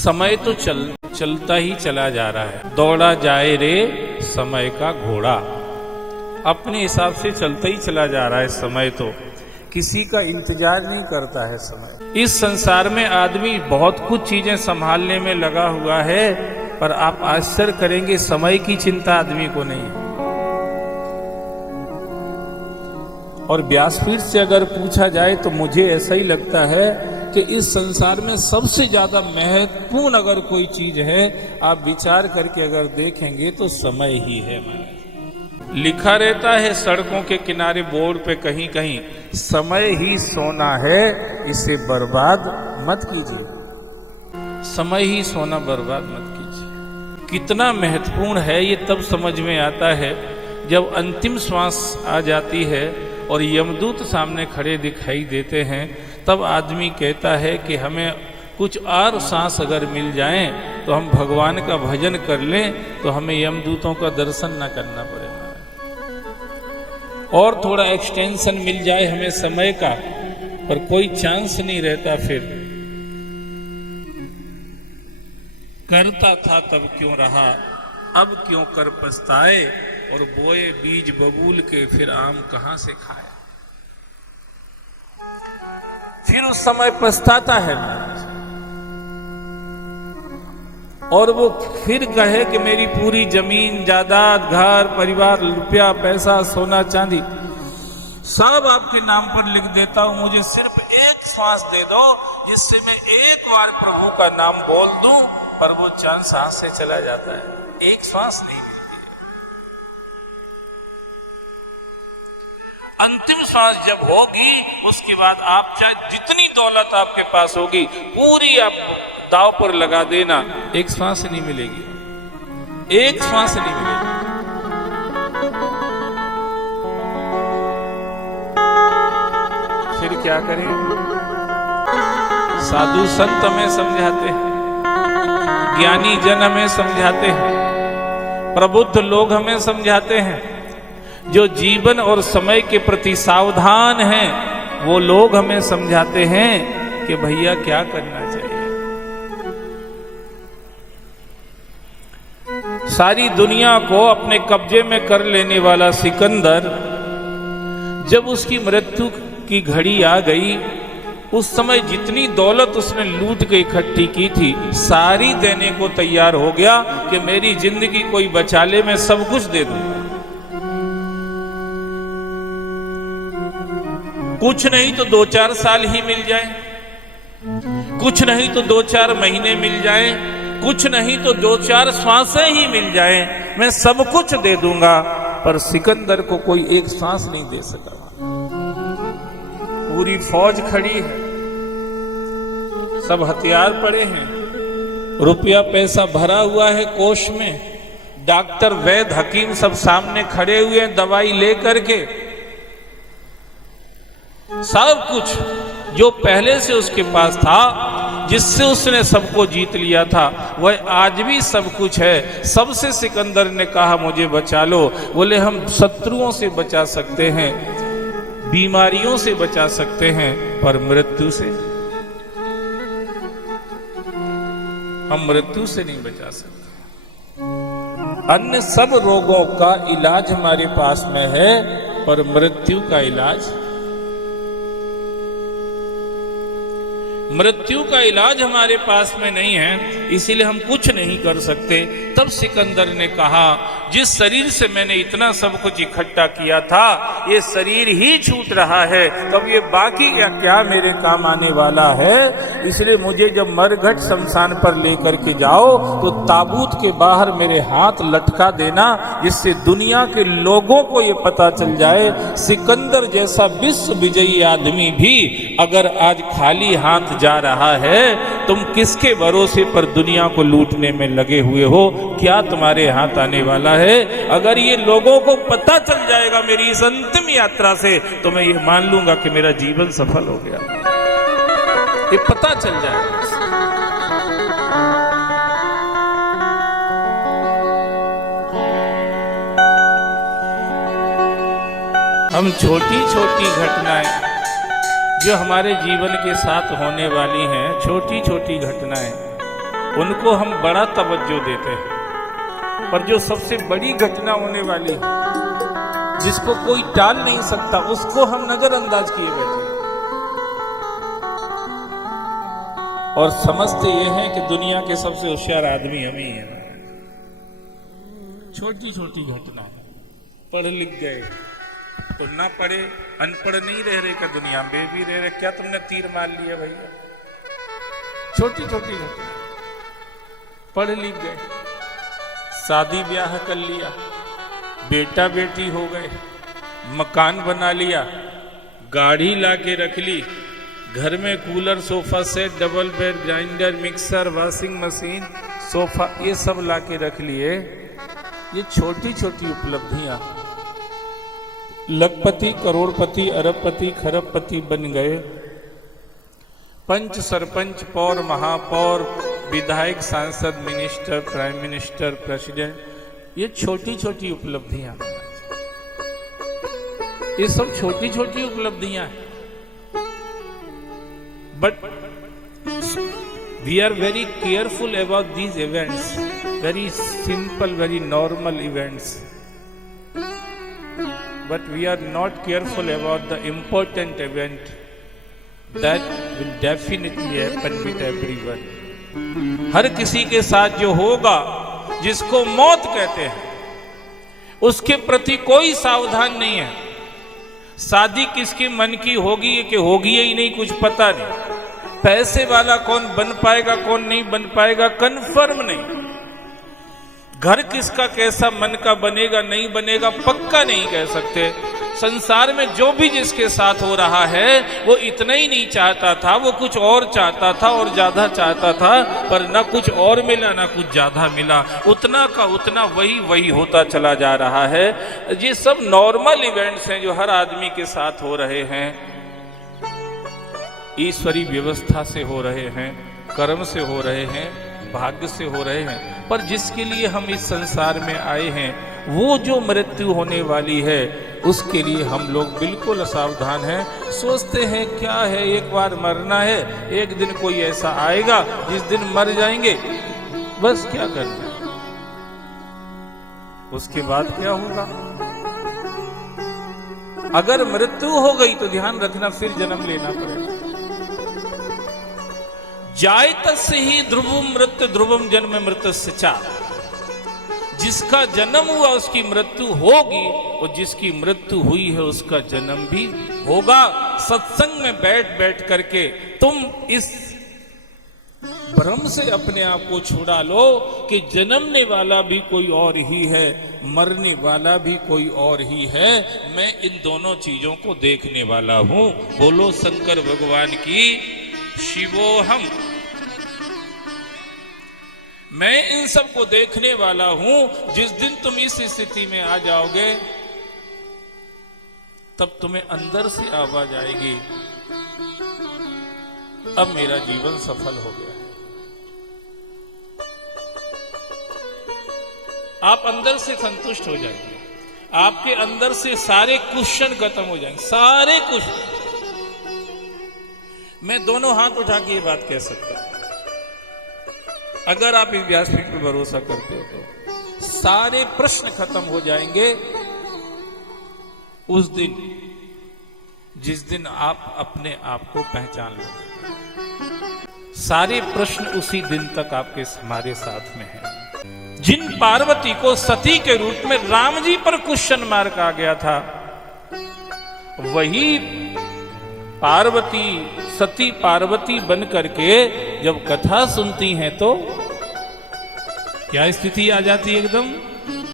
समय तो चलता ही चला जा रहा है। दौड़ा जाए रे समय का घोड़ा, अपने हिसाब से चलता ही चला जा रहा है। समय तो किसी का इंतजार नहीं करता है। समय इस संसार में आदमी बहुत कुछ चीजें संभालने में लगा हुआ है, पर आप आश्चर्य करेंगे समय की चिंता आदमी को नहीं है। और व्यासपीठ से अगर पूछा जाए तो मुझे ऐसा ही लगता है कि इस संसार में सबसे ज्यादा महत्वपूर्ण अगर कोई चीज है, आप विचार करके अगर देखेंगे तो समय ही है। लिखा रहता है सड़कों के किनारे बोर्ड पे कहीं कहीं, समय ही सोना है इसे बर्बाद मत कीजिए। समय ही सोना बर्बाद मत कीजिए। कितना महत्वपूर्ण है ये तब समझ में आता है जब अंतिम श्वास आ जाती है और यमदूत सामने खड़े दिखाई देते हैं। तब आदमी कहता है कि हमें कुछ और सांस अगर मिल जाए तो हम भगवान का भजन कर लें, तो हमें यमदूतों का दर्शन न करना पड़ेगा। और थोड़ा एक्सटेंशन मिल जाए हमें समय का, पर कोई चांस नहीं रहता। फिर करता था तब क्यों रहा, अब क्यों कर पछताए, और बोए बीज बबूल के फिर आम कहां से खाए। फिर उस समय पछताता है और वो फिर कहे कि मेरी पूरी जमीन जायदाद घर परिवार रुपया पैसा सोना चांदी सब आपके नाम पर लिख देता हूं, मुझे सिर्फ एक श्वास दे दो जिससे मैं एक बार प्रभु का नाम बोल दूं। पर वो चांस हाथ से चला जाता है, एक श्वास नहीं मिलती। अंतिम श्वास जब होगी उसके बाद आप चाहे जितनी दौलत आपके पास होगी पूरी आप दांव पर लगा देना, एक श्वास नहीं मिलेगी, एक श्वास नहीं मिलेगी। फिर क्या करें? साधु संत हमें समझाते हैं, ज्ञानी जन हमें समझाते हैं, प्रबुद्ध लोग हमें समझाते हैं, जो जीवन और समय के प्रति सावधान हैं वो लोग हमें समझाते हैं कि भैया क्या करना चाहिए। सारी दुनिया को अपने कब्जे में कर लेने वाला सिकंदर जब उसकी मृत्यु की घड़ी आ गई, उस समय जितनी दौलत उसने लूट के इकट्ठी की थी सारी देने को तैयार हो गया कि मेरी जिंदगी कोई बचा ले, मैं सब कुछ दे दूंगा। कुछ नहीं तो 2-4 साल ही मिल जाए, कुछ नहीं तो 2-4 महीने मिल जाए, कुछ नहीं तो 2-4 श्वासें ही मिल जाए, मैं सब कुछ दे दूंगा। पर सिकंदर को कोई एक श्वास नहीं दे सका। पूरी फौज खड़ी है, सब हथियार पड़े हैं, रुपया पैसा भरा हुआ है कोष में, डॉक्टर वैद्य हकीम सब सामने खड़े हुए हैं दवाई लेकर के। सब कुछ जो पहले से उसके पास था, जिससे उसने सबको जीत लिया था, वह आज भी सब कुछ है। सबसे सिकंदर ने कहा मुझे बचा लो। बोले हम शत्रुओं से बचा सकते हैं, बीमारियों से बचा सकते हैं, पर मृत्यु से हम मृत्यु से नहीं बचा सकते। अन्य सब रोगों का इलाज हमारे पास में है, पर मृत्यु का इलाज, मृत्यु का इलाज हमारे पास में नहीं है, इसीलिए हम कुछ नहीं कर सकते। तब सिकंदर ने कहा जिस शरीर से मैंने इतना सब कुछ इकट्ठा किया था, ये शरीर ही छूट रहा है, तब ये बाकी क्या मेरे काम आने वाला है। इसलिए मुझे जब मरघट शमशान पर लेकर के जाओ तो ताबूत के बाहर मेरे हाथ लटका देना, जिससे दुनिया के लोगों को ये पता चल जाए सिकंदर जैसा विश्व विजयी आदमी भी अगर आज खाली हाथ जा रहा है, तुम किसके भरोसे पर दुनिया को लूटने में लगे हुए हो, क्या तुम्हारे हाथ आने वाला है। अगर ये लोगों को पता चल जाएगा मेरी इस अंतिम यात्रा से, तो मैं ये मान लूंगा कि मेरा जीवन सफल हो गया। ये पता चल जाएगा। हम छोटी छोटी घटनाएं जो हमारे जीवन के साथ होने वाली हैं, छोटी छोटी घटनाएं उनको हम बड़ा तवज्जो देते हैं, पर जो सबसे बड़ी घटना होने वाली है, जिसको कोई टाल नहीं सकता, उसको हम नजरअंदाज किए बैठे और समझते ये हैं कि दुनिया के सबसे होशियार आदमी हम ही हैं। छोटी छोटी घटना, पढ़ लिख गए तो ना पढ़े, अनपढ़ नहीं रह रहे का दुनिया में भी रह रहे, क्या तुमने तीर मार लिया भैया? छोटी छोटी घटना, पढ़ लिख गए, शादी ब्याह कर लिया, बेटा बेटी हो गए, मकान बना लिया, गाड़ी लाके रख ली, घर में cooler, sofa set, double bed, grinder, mixer, washing machine, sofa, ये सब लाके रख लिए। ये छोटी छोटी उपलब्धियां लखपति, करोड़पति, अरबपति, खरबपति बन गए। पंच, सरपंच, पौर, महापौर, विधायक, सांसद, मिनिस्टर, प्राइम मिनिस्टर, प्रेसिडेंट, ये छोटी छोटी उपलब्धियां, ये सब छोटी छोटी उपलब्धियां हैं। But we are very careful about these events, very simple, very normal events, but we are not careful about the important event that will definitely happen with everyone. हर किसी के साथ जो होगा, जिसको मौत कहते हैं, उसके प्रति कोई सावधान नहीं है। शादी किसके मन की होगी कि होगी ही नहीं, कुछ पता नहीं। पैसे वाला कौन बन पाएगा, कौन नहीं बन पाएगा, कंफर्म नहीं। घर किसका कैसा मन का बनेगा, नहीं बनेगा, पक्का नहीं कह सकते। संसार में जो भी जिसके साथ हो रहा है, वो इतना ही नहीं चाहता था, वो कुछ और चाहता था और ज्यादा चाहता था, पर ना कुछ और मिला ना कुछ ज्यादा मिला, उतना का उतना वही होता चला जा रहा है। ये सब नॉर्मल इवेंट्स हैं जो हर आदमी के साथ हो रहे हैं, ईश्वरी व्यवस्था से हो रहे हैं, कर्म से हो रहे हैं, भाग्य से हो रहे हैं। पर जिसके लिए हम इस संसार में आए हैं, वो जो मृत्यु होने वाली है, उसके लिए हम लोग बिल्कुल असावधान हैं। सोचते हैं क्या है, एक बार मरना है, एक दिन कोई ऐसा आएगा जिस दिन मर जाएंगे, बस क्या करना है, उसके बाद क्या होगा। अगर मृत्यु हो गई तो ध्यान रखना, फिर जन्म लेना पड़ेगा। जायतस्य ही ध्रुवम मृत्यु ध्रुवम जन्म मृत्यस्य चा। जिसका जन्म हुआ उसकी मृत्यु होगी, और जिसकी मृत्यु हुई है उसका जन्म भी होगा। सत्संग में बैठ बैठ करके तुम इस भ्रम से अपने आप को छुड़ा लो कि जन्मने वाला भी कोई और ही है, मरने वाला भी कोई और ही है। मैं इन दोनों चीजों को देखने वाला हूं। बोलो शंकर भगवान की शिवोहम। मैं इन सब को देखने वाला हूं। जिस दिन तुम इस स्थिति में आ जाओगे, तब तुम्हें अंदर से आवाज आएगी, अब मेरा जीवन सफल हो गया। आप अंदर से संतुष्ट हो जाएंगे, आपके अंदर से सारे क्वेश्चन खत्म हो जाएंगे, सारे क्वेश्चन। मैं दोनों हाथ उठा के ये बात कह सकता हूं, अगर आप इस व्यासपीठ पे भरोसा करते हो तो सारे प्रश्न खत्म हो जाएंगे उस दिन, जिस दिन आप अपने आप को पहचान लो। सारे प्रश्न उसी दिन तक आपके हमारे साथ में हैं। जिन पार्वती को सती के रूप में राम जी पर क्वेश्चन मार्क आ गया था, वही पार्वती सती पार्वती बन करके जब कथा सुनती हैं तो क्या स्थिति आ जाती है एकदम